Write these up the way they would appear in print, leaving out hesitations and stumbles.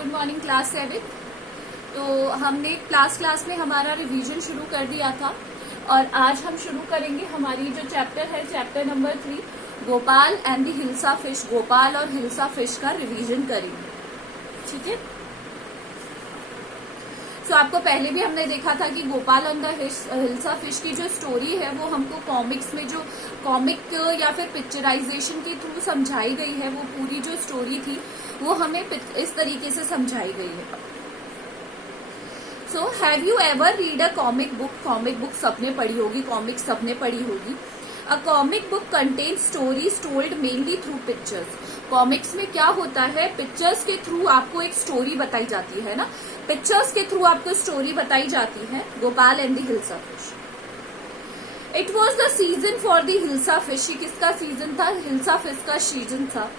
Good morning class 7। तो हमने class में हमारा रिवीजन शुरू कर दिया था और आज हम शुरू करेंगे हमारी जो चैप्टर है, chapter number 3, Gopal and the hilsa fish. Gopal और हिल्सा फिश का रिवीजन करेंगे, ठीक है। तो आपको पहले भी हमने देखा था कि Gopal and the hilsa fish की जो स्टोरी है वो हमको कॉमिक्स में जो कॉमिक या फिर पिक्चराइजेशन के थ्रू समझाई गई है, वो पूरी जो स्टोरी थी वो हमें इस तरीके से समझाई गई है। So have you ever read a comic book? Comic book सबने पढ़ी होगी, कॉमिक सबने पढ़ी होगी। A comic book contain stories told mainly through pictures. Comics में क्या होता है, पिक्चर्स के थ्रू आपको एक स्टोरी बताई जाती है ना, पिक्चर्स के थ्रू आपको स्टोरी बताई जाती है। Gopal and the hilsa fish. It was the season for the hilsa fish. किसका सीजन था? हिल्सा फिश का सीजन था।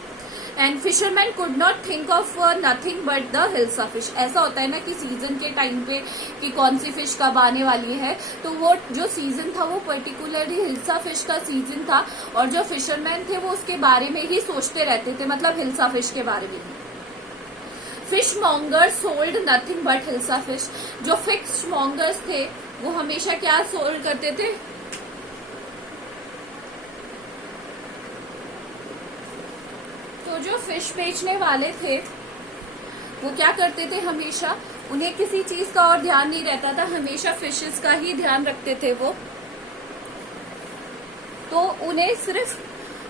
And fisherman could not think of nothing but the hilsa fish. ऐसा होता है ना कि सीजन के टाइम पे कि कौन सी फिश कब आने वाली है, तो वो जो सीजन था वो पर्टिकुलरली हिल्सा फिश का सीजन था और जो फिशरमैन थे वो उसके बारे में ही सोचते रहते थे, मतलब हिल्सा फिश के बारे में ही। Fish mongers sold nothing but hilsa fish. जो फिश मॉन्गर्स थे वो हमेशा क्या सोल्ड करते थे? तो जो फिश बेचने वाले थे वो क्या करते थे, हमेशा उन्हें किसी चीज का और ध्यान नहीं रहता था, हमेशा फिशेस का ही ध्यान रखते थे वो। तो उन्हें सिर्फ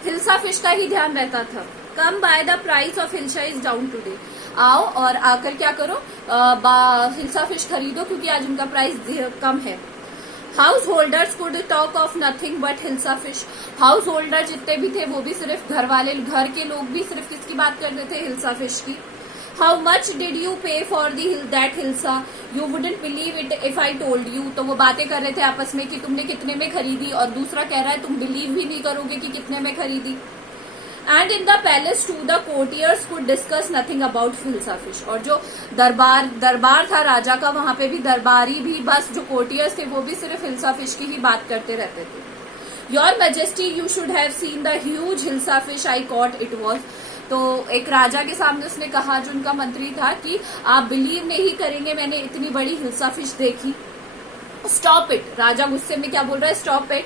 हिल्सा फिश का ही ध्यान रहता था। Come by the price of hilsa is down today. आओ और आकर क्या करो, हिल्सा फिश खरीदो क्योंकि आज उनका प्राइस कम है। House holders could talk of nothing but hilsa fish. House holder जितने भी थे वो भी सिर्फ घर के लोग भी सिर्फ किसकी बात करते थे? हिल्सा फिश की। हाउ मच डिड यू पे for that hilsa? You wouldn't believe it if I told you. तो वो बातें कर रहे थे आपस में कि तुमने कितने में खरीदी, और दूसरा कह रहा है तुम बिलीव भी नहीं करोगे कि कितने में खरीदी। And in the palace to the courtiers could discuss nothing about hilsa fish. और जो दरबार था राजा का, वहां पे भी दरबारी भी, बस जो कोर्टियर्स थे वो भी सिर्फ हिल्सा फिश की ही बात करते रहते थे। Your majesty you should have seen the huge hilsa fish I cot it was. तो एक राजा के सामने उसने कहा, जो उनका मंत्री था, कि आप बिलीव नहीं करेंगे, मैंने इतनी बड़ी हिल्सा फिश देखी। Stop it. राजा गुस्से में क्या बोल रहा है? Stop it.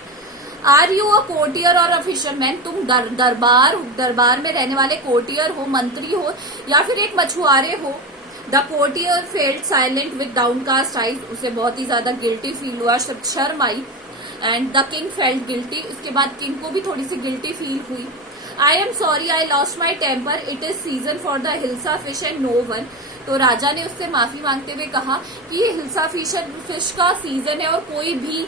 Are you a courtier or a fisherman? तुम दरबार में रहने वाले कोर्टियर हो, मंत्री हो, या फिर एक मछुआरे हो? The courtier felt silent with downcast eyes. उसे बहुत ही ज्यादा गिल्टी फील हुआ, शर्म आई। And the king felt guilty. उसके बाद किंग को भी थोड़ी सी गिल्टी फील हुई। I am sorry I lost my temper, it is season for the hilsa fish and no one. तो राजा ने उससे माफी मांगते हुए कहा कि ये हिल्सा फिश का सीजन है और कोई भी,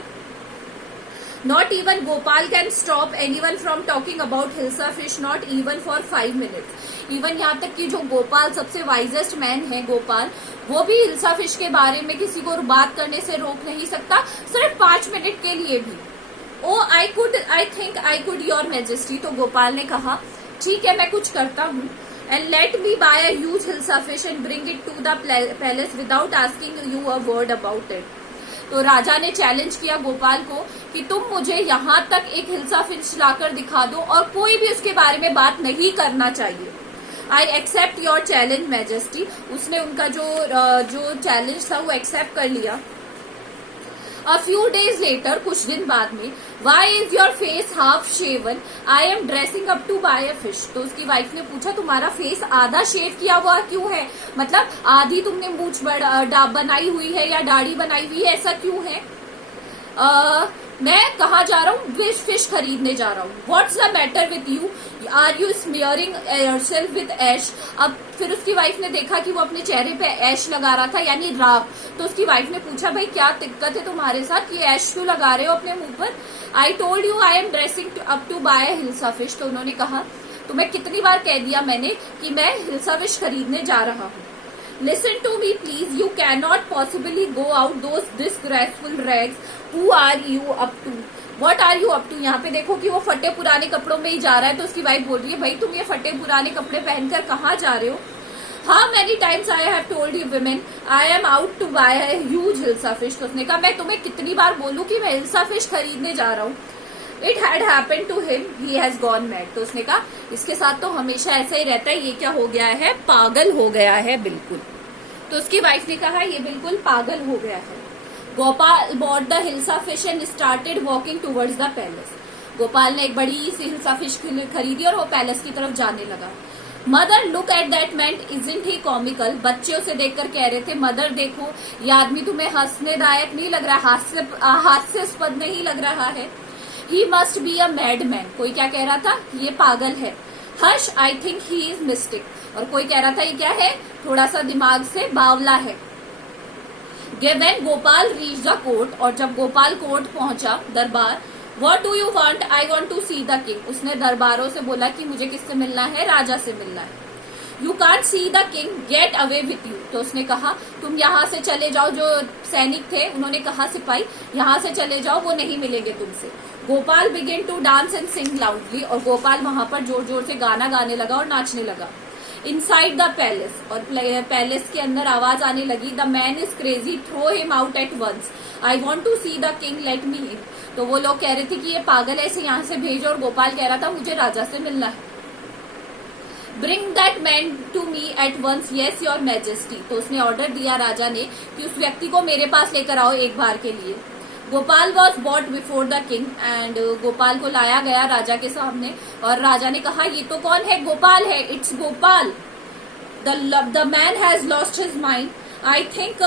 Not even Gopal can stop anyone from talking about Hilsa fish, not even for 5 minutes. Even यहाँ तक कि जो गोपाल सबसे वाइजेस्ट मैन है, गोपाल, वो भी हिल्सा फिश के बारे में किसी को बात करने से रोक नहीं सकता, सिर्फ 5 मिनट के लिए भी। Oh I think I could your majesty. तो गोपाल ने कहा ठीक है, मैं कुछ करता हूँ। And let me buy a huge hilsa fish and bring it to the palace without asking you a word about it. तो राजा ने चैलेंज किया गोपाल को कि तुम मुझे यहाँ तक एक हिल्सा फिश लाकर दिखा दो और कोई भी उसके बारे में बात नहीं करना चाहिए। I accept your challenge majesty. उसने उनका जो चैलेंज था वो एक्सेप्ट कर लिया। A few days later, कुछ दिन बाद में, Why is your face half shaven? I am dressing up to buy a fish. तो उसकी वाइफ ने पूछा तुम्हारा फेस आधा शेव किया हुआ क्यों है, मतलब आधी तुमने मूंछ बनाई हुई है या दाढ़ी बनाई हुई है, ऐसा क्यों है? मैं कहाँ जा रहा हूँ? फिश खरीदने जा रहा हूँ। What's the matter with you? Are you smearing yourself with ash? अब फिर उसकी वाइफ ने देखा कि वो अपने चेहरे पे ऐश लगा रहा था, यानी राख। तो उसकी वाइफ ने पूछा भाई क्या दिक्कत है तुम्हारे साथ, ये ऐश क्यों लगा रहे हो अपने मुंह पर? I told you I am dressing up to buy hilsa fish. तो उन्होंने कहा तुम्हें कितनी बार कह दिया मैंने कि मैं हिल्सा फिश खरीदने जा रहा हूँ। Listen to me please, you cannot possibly go out those disgraceful rags. Who are you up to? What are you up to? यहाँ पे देखो कि वो फटे पुराने कपड़ों में ही जा रहा है। तो उसकी वाइफ बोल रही है भाई तुम ये फटे पुराने कपड़े पहनकर कहाँ जा रहे हो? How many times I have told you women, I am out to buy a huge hilsa fish. तो उसने कहा मैं तुम्हें कितनी बार बोलूं कि मैं हिल्सा फिश खरीदने जा रहा हूँ। It had happen to him, he has gone mad. तो उसने कहा इसके साथ तो हमेशा ऐसा ही रहता है, ये क्या हो गया है, पागल हो गया है बिल्कुल। तो उसकी वाइफ ने कहा ये बिल्कुल पागल हो गया है। Gopal bought the hilsa fish and started walking towards the palace. Gopal ने एक बड़ी सी हिल्सा फिश खरीदी और वो पैलेस की तरफ जाने लगा। Mother look at that man, isn't he comical. बच्चे उसे देखकर कह रहे थे मदर देखो ये आदमी तुम्हें हंसनेदायक नहीं लग रहा, हास्यास्पद नहीं लग रहा है। He must be a mad man, कोई क्या कह रहा था, ये पागल है। Harsh I think he is mistake, और कोई कह रहा था ये क्या है, थोड़ा सा दिमाग से बावला है। When Gopal reach the court, और जब गोपाल कोर्ट पहुंचा, दरबार, What do you want? I want to see the king. उसने दरबारों से बोला कि मुझे किससे मिलना है, राजा से मिलना है। You can't see the king, get away with you. तो उसने कहा तुम यहाँ से चले जाओ। जो सैनिक थे उन्होंने कहा सिपाही यहाँ से चले जाओ, वो नहीं मिलेंगे तुमसे। Gopal began to dance and sing loudly, और गोपाल वहां पर जोर जोर से गाना गाने लगा और नाचने लगा। इनसाइड द पैलेस, और पैलेस के अंदर आवाज आने लगी, the man is crazy, throw him out at once, I want to see the king, let me in. तो वो लोग कह रहे थे कि ये पागल है, इसे यहाँ से भेजो, और गोपाल कह रहा था मुझे राजा से मिलना है। Bring that man to me at once, yes your majesty. तो उसने ऑर्डर दिया राजा ने कि उस व्यक्ति को मेरे पास लेकर आओ एक बार के लिए। Gopal was bought before the king, and Gopal को लाया गया राजा के सामने, और राजा ने कहा ये तो कौन है, गोपाल है, it's Gopal. The man has lost his mind, I think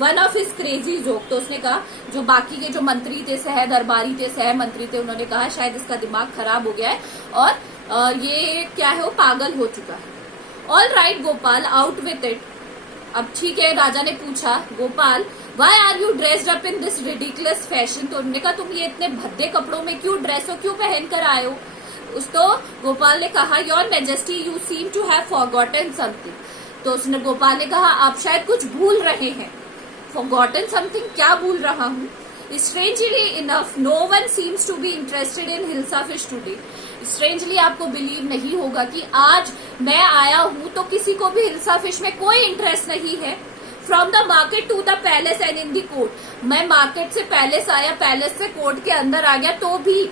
one of his crazy joke. तो उसने कहा जो बाकी के जो मंत्री थे, सह दरबारी थे, सह मंत्री थे, उन्होंने कहा शायद इसका दिमाग खराब हो गया है और ये क्या है, वो पागल हो चुका है। All right Gopal, out with it. अब ठीक है, राजा ने पूछा Gopal why are you dressed up in this ridiculous fashion. तो उन्होंने कहा तुम ये इतने भद्दे कपड़ों में क्यों, ड्रेस क्यों पहन कर आए हो। तो गोपाल ने कहा your majesty you seem to have forgotten something. तो उसने गोपाल ने कहा आप शायद कुछ भूल रहे हैं। फॉरगॉटन समथिंग, क्या भूल रहा हूँ। Strangely enough no one seems to be interested in hilsa fish today. Strangely आपको बिलीव नहीं होगा कि आज मैं आया हूँ तो किसी को भी हिल्सा फिश में कोई इंटरेस्ट नहीं है। From the market to the palace and in the court, मैं मार्केट से पैलेस आया, पैलेस से कोर्ट के अंदर आ गया, तो भी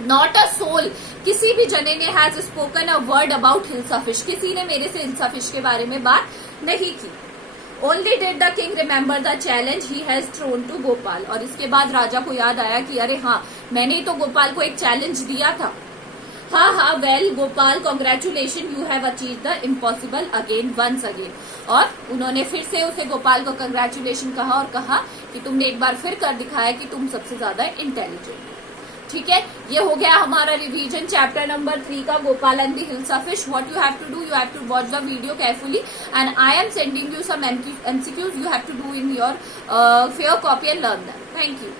नॉट अ सोल, किसी भी जने ने has spoken a word about hilsa fish, किसी ने मेरे से हिल्सा फिश के बारे में बात नहीं की। Only did the king remember the challenge he has thrown to Gopal. और इसके बाद राजा को याद आया कि अरे हाँ, मैंने ही तो गोपाल को एक चैलेंज दिया था। हाँ, well Gopal, congratulation, you have achieve the impossible again, once again. और उन्होंने फिर से उसे गोपाल को कंग्रेचुलेशन कहा और कहा कि तुमने एक बार फिर कर दिखाया कि तुम सबसे ज्यादा इंटेलिजेंट। ठीक है, ये हो गया हमारा रिवीजन चैप्टर नंबर 3 का, Gopal and the hilsa fish. What you have to do, you have to watch the video carefully and I am sending you some MCQs you have to do in your fair copy and learn them. Thank you.